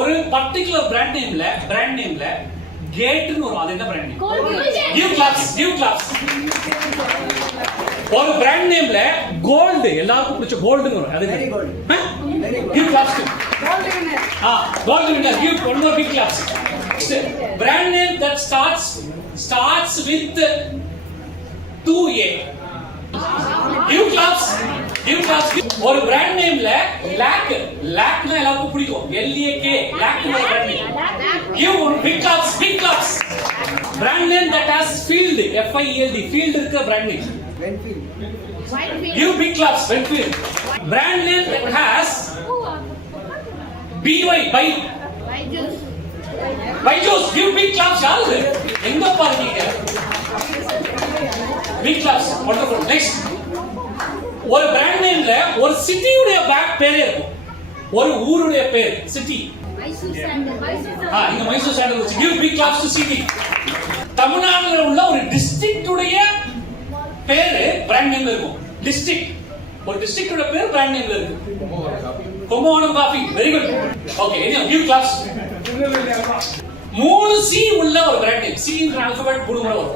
ஒரு particular brand நேம்ல கேட்னு வரும். அது என்ன பிராண்ட் நேம்? Give claps. ஒரு பிராண்ட் நேம்ல கோல்ட், எல்லாருக்கும் பிடிச்ச கோல்ட்னு வரும். அது கிவ் கிளாப்ஸ். Gold winner. கிவ் one more big claps. Brand name that starts with 2A. Give claps. ஒரு பிராண்ட் நேம்ல லாக்னா எல்லாருக்கும் பிடிக்கும். LAK லாக்னு ஒரு brand name. Give one big claps. Brand name that has field, FIELD, field இருக்க brand name. Give big claps. Benfield. Brand name that has BY, Byju's. Give big claps. யாரு எங்க பாருங்க? Big claps. Wonderful. Next. ஒரு brand நேம்ல ஒரு சிட்டியுடைய பேரே இருக்கும். ஒரு ஊருடைய பேர் சிட்டி. இங்க மைசூர் சாண்டல் வச்சு. Give big claps to city. தமிழ்நாட்டுல உள்ள ஒரு டிஸ்ட்ரிக்ட் உடைய பேரு பிராண்ட் நேம்ல இருக்கும். டிஸ்ட்ரிக்ட், ஒரு டிஸ்ட்ரிக்ட் உடைய பேர் பிராண்ட் நேம்ல இருக்கு. Kumbakonam coffee. Very good. Okay, give claps. 3 C உள்ள ஒரு பிராண்ட் நேம். C இன் ஆல்பபெட் புடுங்கற வரும்.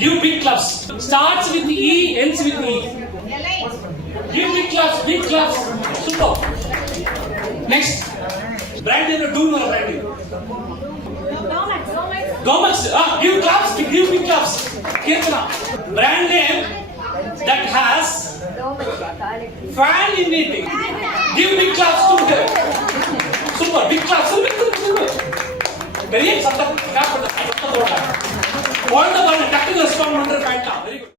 Give big claps. Starts with E, ends with E. Give big claps. Super. Next. Brand name do no brand name. Gomex. Give claps. Give big claps. Kirtana. Brand name that has fan in it. Give big claps to her. Super. Big claps. Very சத்தம் காப்பட. குழந்தை பாருங்க டக்குனு respond பண்ற point. Very good.